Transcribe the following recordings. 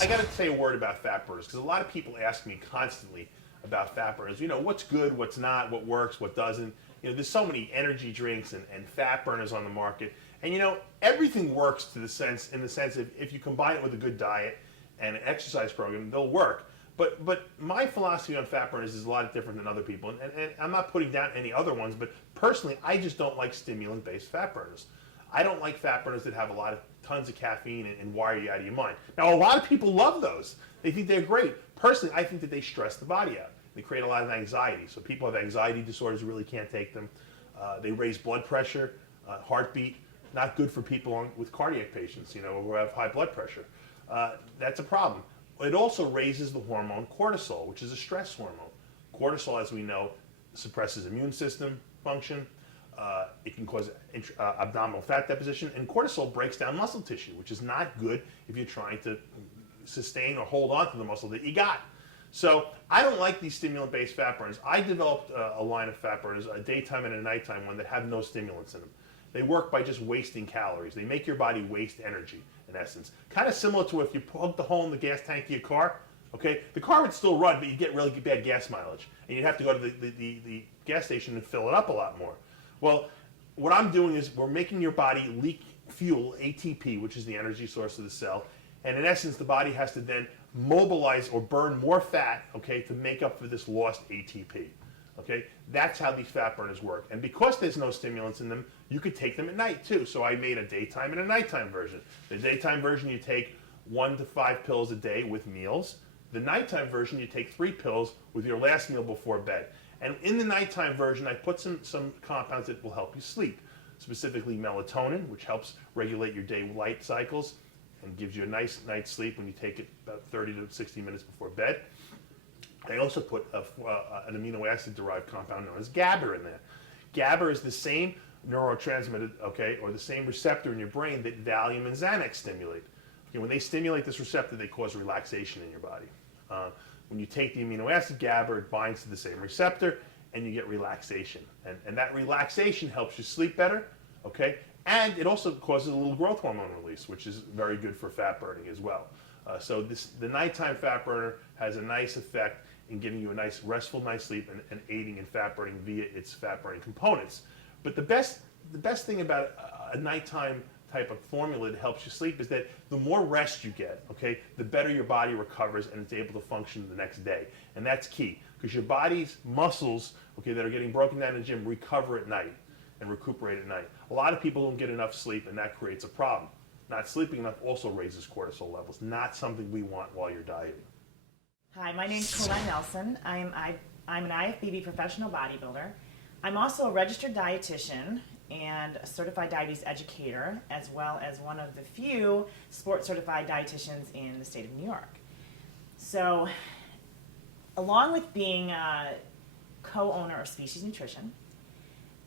I got to say a word about fat burners, because a lot of people ask me constantly about fat burners. You know, what's good, what's not, what works, what doesn't. You know, there's so many energy drinks and fat burners on the market. And you know, everything works in the sense if you combine it with a good diet and an exercise program, they'll work. But my philosophy on fat burners is a lot different than other people. And I'm not putting down any other ones, but personally, I just don't like stimulant-based fat burners. I don't like fat burners that have tons of caffeine and wire you out of your mind. Now, a lot of people love those. They think they're great. Personally, I think that they stress the body out. They create a lot of anxiety. So people have anxiety disorders who really can't take them. They raise blood pressure, heartbeat. Not good for people with cardiac patients, you know, who have high blood pressure. That's a problem. It also raises the hormone cortisol, which is a stress hormone. Cortisol, as we know, suppresses immune system function. It can cause abdominal fat deposition, and cortisol breaks down muscle tissue, which is not good if you're trying to sustain or hold on to the muscle that you got. So I don't like these stimulant-based fat burners. I developed a line of fat burners, a daytime and a nighttime one, that have no stimulants in them. They work by just wasting calories. They make your body waste energy, in essence. Kind of similar to if you plug the hole in the gas tank of your car. Okay, the car would still run, but you'd get really bad gas mileage, and you'd have to go to the gas station and fill it up a lot more. Well, what I'm doing is we're making your body leak fuel, ATP, which is the energy source of the cell, and in essence, the body has to then mobilize or burn more fat, okay, to make up for this lost ATP. Okay, that's how these fat burners work. And because there's no stimulants in them, you could take them at night too. So I made a daytime and a nighttime version. The daytime version, you take 1 to 5 pills a day with meals. The nighttime version, you take 3 pills with your last meal before bed. And in the nighttime version, I put some compounds that will help you sleep, specifically melatonin, which helps regulate your day light cycles and gives you a nice night's sleep when you take it about 30 to 60 minutes before bed. I also put an amino acid derived compound known as GABA in there. GABA is the same neurotransmitter, okay, or the same receptor in your brain that Valium and Xanax stimulate. Okay, when they stimulate this receptor, they cause relaxation in your body. When you take the amino acid GABA, it binds to the same receptor, and you get relaxation. And that relaxation helps you sleep better, okay? And it also causes a little growth hormone release, which is very good for fat burning as well. So the nighttime fat burner has a nice effect in giving you a nice restful night's sleep and aiding in fat burning via its fat burning components. But the best thing about a nighttime type of formula that helps you sleep is that the more rest you get, okay, the better your body recovers and it's able to function the next day. And that's key, because your body's muscles, okay, that are getting broken down in the gym recover at night and recuperate at night. A lot of people don't get enough sleep, and that creates a problem. Not sleeping enough also raises cortisol levels, not something we want while you're dieting. Hi, my name is Colette Nelson. I'm an IFBB professional bodybuilder. I'm also a registered dietitian and a certified diabetes educator, as well as one of the few sports certified dietitians in the state of New York. So, along with being a co-owner of Species Nutrition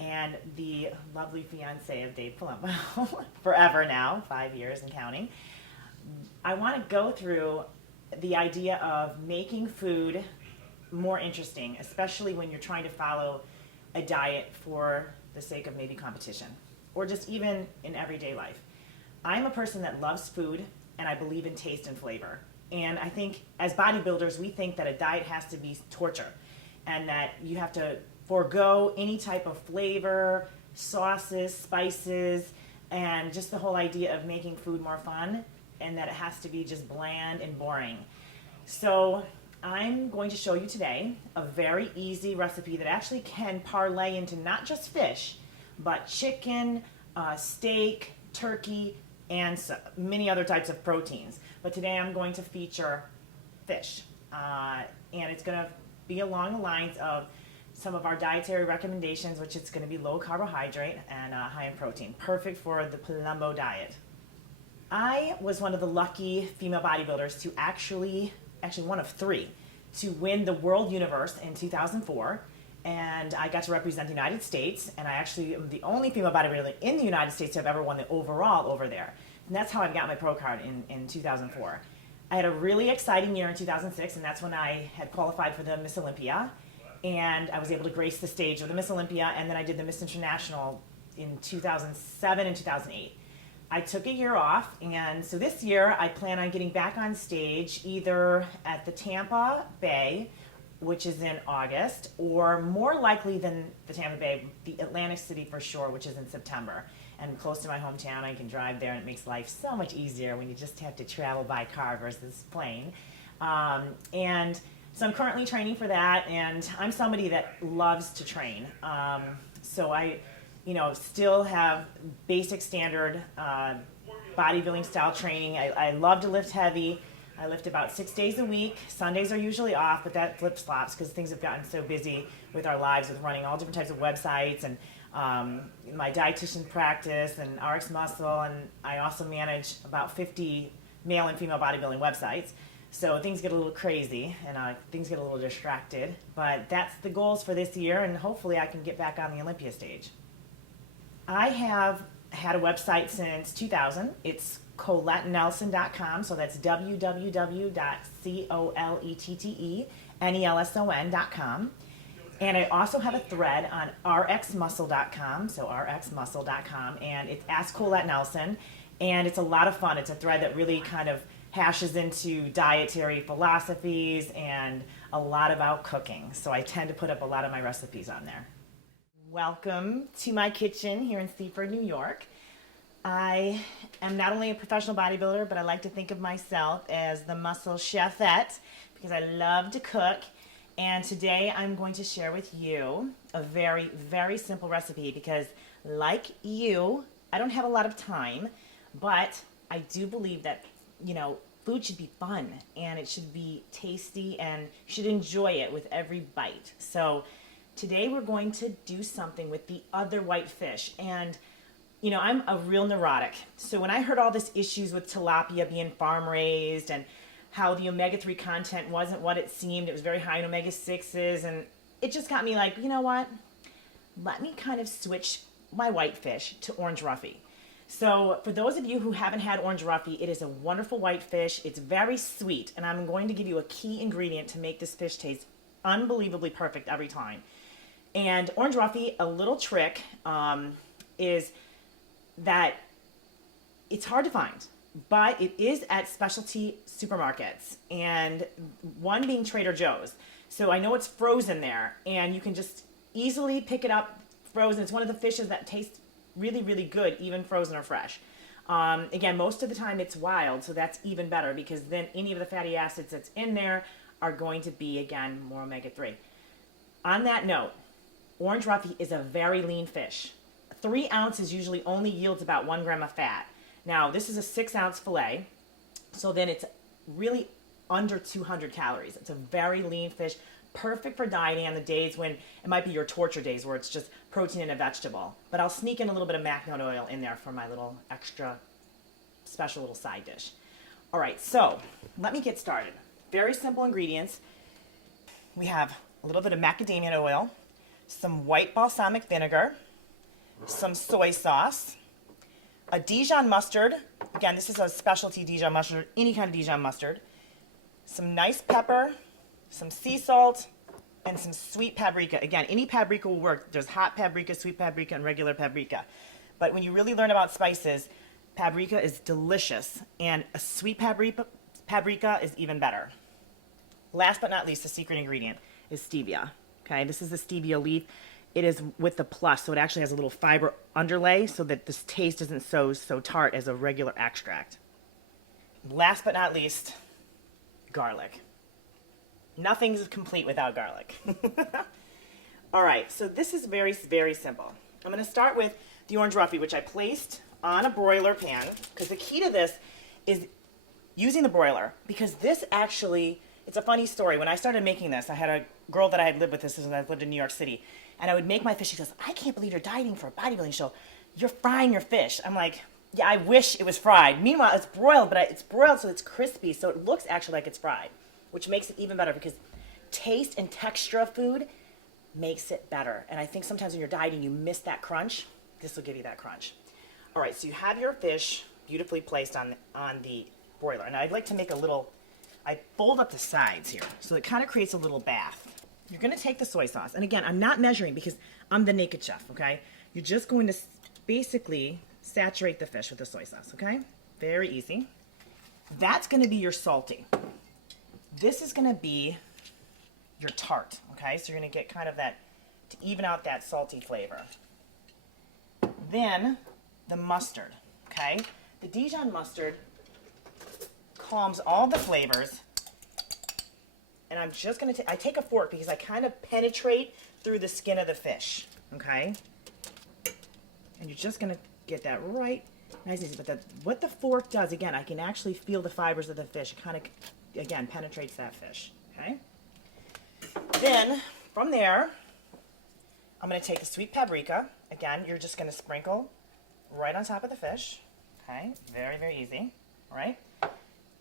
and the lovely fiance of Dave Palumbo, forever now, 5 years and counting, I want to go through the idea of making food more interesting, especially when you're trying to follow a diet for the sake of maybe competition, or just even in everyday life. I'm a person that loves food, and I believe in taste and flavor. And I think as bodybuilders, we think that a diet has to be torture, and that you have to forego any type of flavor, sauces, spices, and just the whole idea of making food more fun, and that it has to be just bland and boring. So I'm going to show you today a very easy recipe that actually can parlay into not just fish, but chicken, steak, turkey, and many other types of proteins. But today I'm going to feature fish. And it's going to be along the lines of some of our dietary recommendations, which is going to be low carbohydrate and high in protein. Perfect for the Palumbo diet. I was one of the lucky female bodybuilders to actually one of 3, to win the World Universe in 2004. And I got to represent the United States, and I actually am the only female bodybuilder in the United States to have ever won the overall over there. And that's how I got my pro card in 2004. I had a really exciting year in 2006, and that's when I had qualified for the Miss Olympia. And I was able to grace the stage of the Miss Olympia, and then I did the Miss International in 2007 and 2008. I took a year off, and so this year I plan on getting back on stage either at the Tampa Bay, which is in August, or more likely than the Tampa Bay, the Atlantic City for sure, which is in September. And close to my hometown, I can drive there, and it makes life so much easier when you just have to travel by car versus plane. And so I'm currently training for that, and I'm somebody that loves to train. So I, still have basic standard bodybuilding style training. I love to lift heavy. I lift about 6 days a week. Sundays are usually off, but that flip-flops because things have gotten so busy with our lives, with running all different types of websites and my dietitian practice and RX Muscle, and I also manage about 50 male and female bodybuilding websites. So things get a little crazy and things get a little distracted, but that's the goals for this year, and hopefully I can get back on the Olympia stage. I have had a website since 2000. It's ColetteNelson.com, so that's www.ColetteNelson.com. And I also have a thread on rxmuscle.com, so rxmuscle.com, and it's Ask Colette Nelson, and it's a lot of fun. It's a thread that really kind of hashes into dietary philosophies and a lot about cooking. So I tend to put up a lot of my recipes on there. Welcome to my kitchen here in Seaford, New York. I am not only a professional bodybuilder, but I like to think of myself as the muscle chefette because I love to cook. And today I'm going to share with you a very, very simple recipe because like you, I don't have a lot of time, but I do believe that, food should be fun and it should be tasty and you should enjoy it with every bite. So today we're going to do something with the other white fish. And, I'm a real neurotic. So when I heard all this issues with tilapia being farm raised and how the omega-3 content wasn't what it seemed, it was very high in omega-6s, and it just got me like, you know what? Let me kind of switch my white fish to orange Roughy. So for those of you who haven't had orange Roughy, it is a wonderful white fish. It's very sweet, and I'm going to give you a key ingredient to make this fish taste unbelievably perfect every time. And orange Roughy, a little trick is that it's hard to find, but it is at specialty supermarkets, and one being Trader Joe's. So I know it's frozen there, and you can just easily pick it up frozen. It's one of the fishes that tastes really, really good, even frozen or fresh. Again, most of the time it's wild, so that's even better because then any of the fatty acids that's in there are going to be, again, more omega-3. On that note, orange Roughy is a very lean fish. 3 ounces usually only yields about 1 gram of fat. Now, this is a 6-ounce fillet, so then it's really under 200 calories. It's a very lean fish, perfect for dieting on the days when it might be your torture days where it's just protein and a vegetable. But I'll sneak in a little bit of macadamia oil in there for my little extra special little side dish. All right, so let me get started. Very simple ingredients. We have a little bit of macadamia oil, some white balsamic vinegar, some soy sauce, a Dijon mustard. Again, this is a specialty Dijon mustard, any kind of Dijon mustard. Some nice pepper, some sea salt, and some sweet paprika. Again, any paprika will work. There's hot paprika, sweet paprika, and regular paprika. But when you really learn about spices, paprika is delicious, and a sweet paprika is even better. Last but not least, the secret ingredient is stevia. Okay, this is the stevia leaf. It is with the plus, so it actually has a little fiber underlay so that this taste isn't so tart as a regular extract. Last but not least, garlic. Nothing's complete without garlic. All right, so this is very, very simple. I'm going to start with the orange Roughy, which I placed on a broiler pan, because the key to this is using the broiler, because this actually, it's a funny story. When I started making this, I had a girl that I had lived with this when I lived in New York City, and I would make my fish. She goes, I can't believe you're dieting for a bodybuilding show. You're frying your fish. I'm like, yeah, I wish it was fried. Meanwhile, it's broiled, but it's broiled so it's crispy, so it looks actually like it's fried, which makes it even better because taste and texture of food makes it better. And I think sometimes when you're dieting, you miss that crunch. This will give you that crunch. All right, so you have your fish beautifully placed on the broiler. And I'd like to make I fold up the sides here, so it kind of creates a little bath. You're going to take the soy sauce. And again, I'm not measuring because I'm the naked chef, okay? You're just going to basically saturate the fish with the soy sauce, okay? Very easy. That's going to be your salty. This is going to be your tart, okay? So you're going to get kind of that, to even out that salty flavor. Then the mustard, okay? The Dijon mustard calms all the flavors. And I'm just going to I take a fork because I kind of penetrate through the skin of the fish, okay? And you're just going to get that right nice and easy. But what the fork does, again, I can actually feel the fibers of the fish. It kind of, again, penetrates that fish, okay? Then, from there, I'm going to take the sweet paprika. Again, you're just going to sprinkle right on top of the fish, okay? Very, very easy, all right?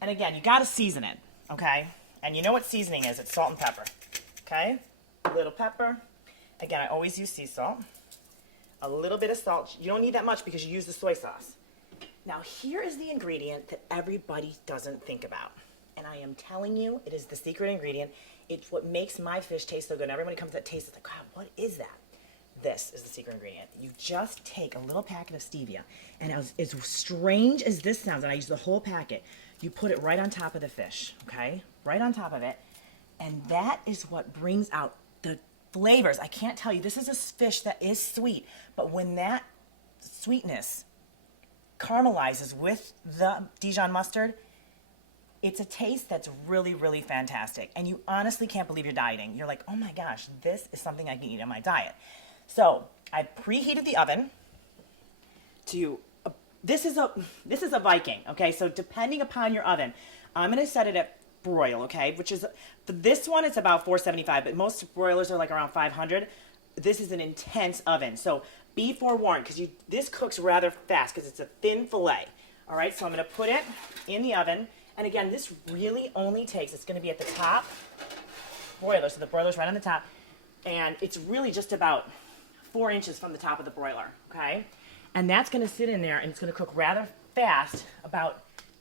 And again, you got to season it, okay? And you know what seasoning is. It's salt and pepper, okay? A little pepper. Again, I always use sea salt. A little bit of salt. You don't need that much because you use the soy sauce. Now, here is the ingredient that everybody doesn't think about. And I am telling you, it is the secret ingredient. It's what makes my fish taste so good. And everybody comes to that taste, it's like, God, what is that? This is the secret ingredient. You just take a little packet of stevia. And as strange as this sounds, and I use the whole packet, you put it right on top of the fish, okay? Right on top of it. And that is what brings out the flavors. I can't tell you, this is a fish that is sweet, but when that sweetness caramelizes with the Dijon mustard, it's a taste that's really, really fantastic. And you honestly can't believe you're dieting. You're like, oh my gosh, this is something I can eat on my diet. So I preheated the oven to, this is a Viking, okay? So depending upon your oven, I'm gonna set it at broil, okay? Which is, for this one, it's about 475, but most broilers are like around 500. This is an intense oven, so be forewarned, because this cooks rather fast, because it's a thin fillet. All right, so I'm gonna put it in the oven, and again, this really only takes, it's gonna be at the top broiler, so the broiler's right on the top, and it's really just about 4 inches from the top of the broiler, okay? And that's gonna sit in there, and it's gonna cook rather fast, about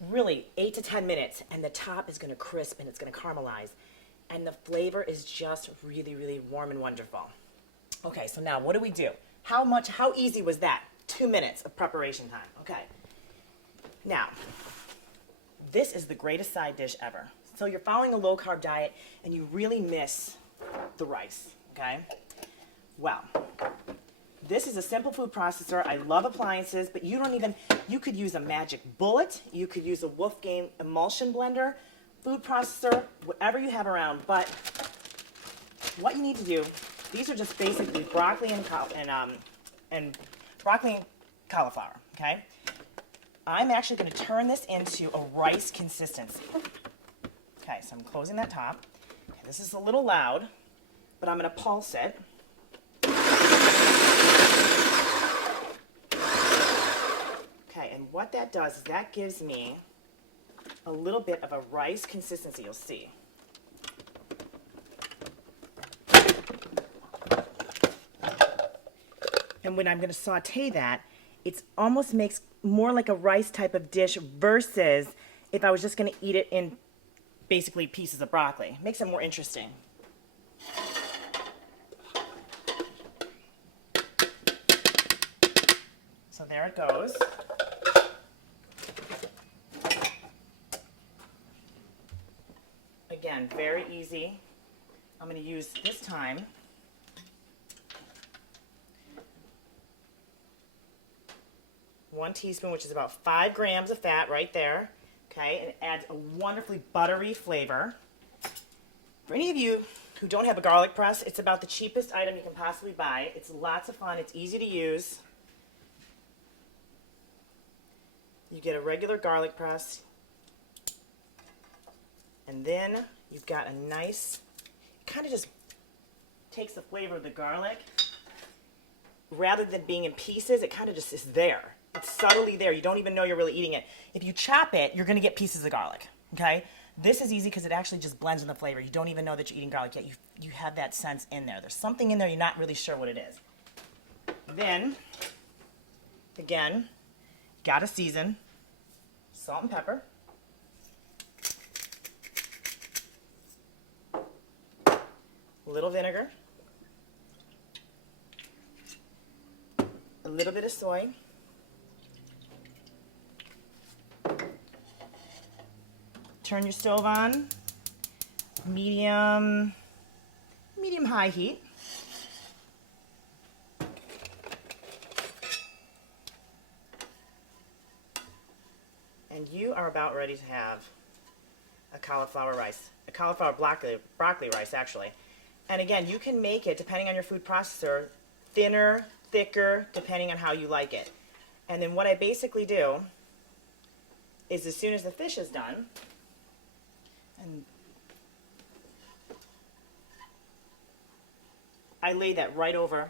really 8 to 10 minutes, and the top is gonna crisp and it's gonna caramelize. And the flavor is just really, really warm and wonderful. Okay, so now what do we do? How easy was that? 2 minutes of preparation time, okay. Now, this is the greatest side dish ever. So you're following a low carb diet and you really miss the rice, okay? Well, this is a simple food processor. I love appliances, but you could use a magic bullet. You could use a Wolfgang emulsion blender, food processor, whatever you have around. But what you need to do, these are just basically broccoli and broccoli and cauliflower, okay? I'm actually gonna turn this into a rice consistency. Okay, so I'm closing that top. Okay, this is a little loud, but I'm gonna pulse it. And what that does is that gives me a little bit of a rice consistency, you'll see. And when I'm going to saute that, it almost makes more like a rice type of dish versus if I was just going to eat it in basically pieces of broccoli. It makes it more interesting. So there it goes. Again, very easy. I'm going to use this time one teaspoon, which is about 5 grams of fat right there. Okay, and it adds a wonderfully buttery flavor. For any of you who don't have a garlic press, it's about the cheapest item you can possibly buy. It's lots of fun. It's easy to use. You get a regular garlic press. And then you've got a nice, it kind of just takes the flavor of the garlic. Rather than being in pieces, it kind of just is there. It's subtly there. You don't even know you're really eating it. If you chop it, you're going to get pieces of garlic, okay? This is easy because it actually just blends in the flavor. You don't even know that you're eating garlic yet. You have that sense in there. There's something in there you're not really sure what it is. Then, again, gotta season. Salt and pepper. A little vinegar. A little bit of soy. turn your stove on. Medium high heat. And you are about ready to have a cauliflower broccoli rice actually. And again, you can make it, depending on your food processor, thinner, thicker, depending on how you like it. And then what I basically do is as soon as the fish is done, and I lay that right over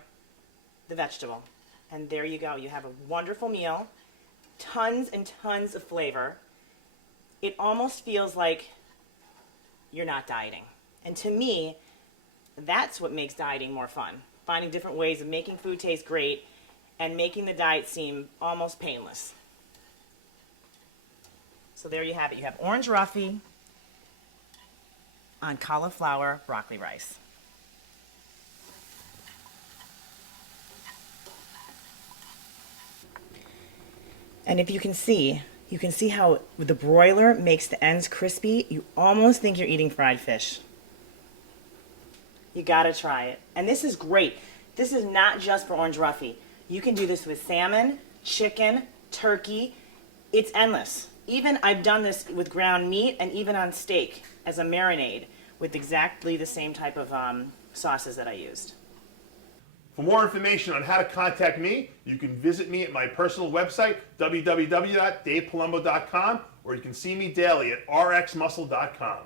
the vegetable. And there you go. You have a wonderful meal, tons and tons of flavor. It almost feels like you're not dieting. And to me, that's what makes dieting more fun. Finding different ways of making food taste great and making the diet seem almost painless. So there you have it. You have orange Roughy on cauliflower broccoli rice. And if you can see how the broiler makes the ends crispy. You almost think you're eating fried fish. You gotta try it. And this is great. This is not just for orange Roughy. You can do this with salmon, chicken, turkey. It's endless. Even I've done this with ground meat and even on steak as a marinade with exactly the same type of sauces that I used. For more information on how to contact me, you can visit me at my personal website, www.davepalumbo.com, or you can see me daily at rxmuscle.com.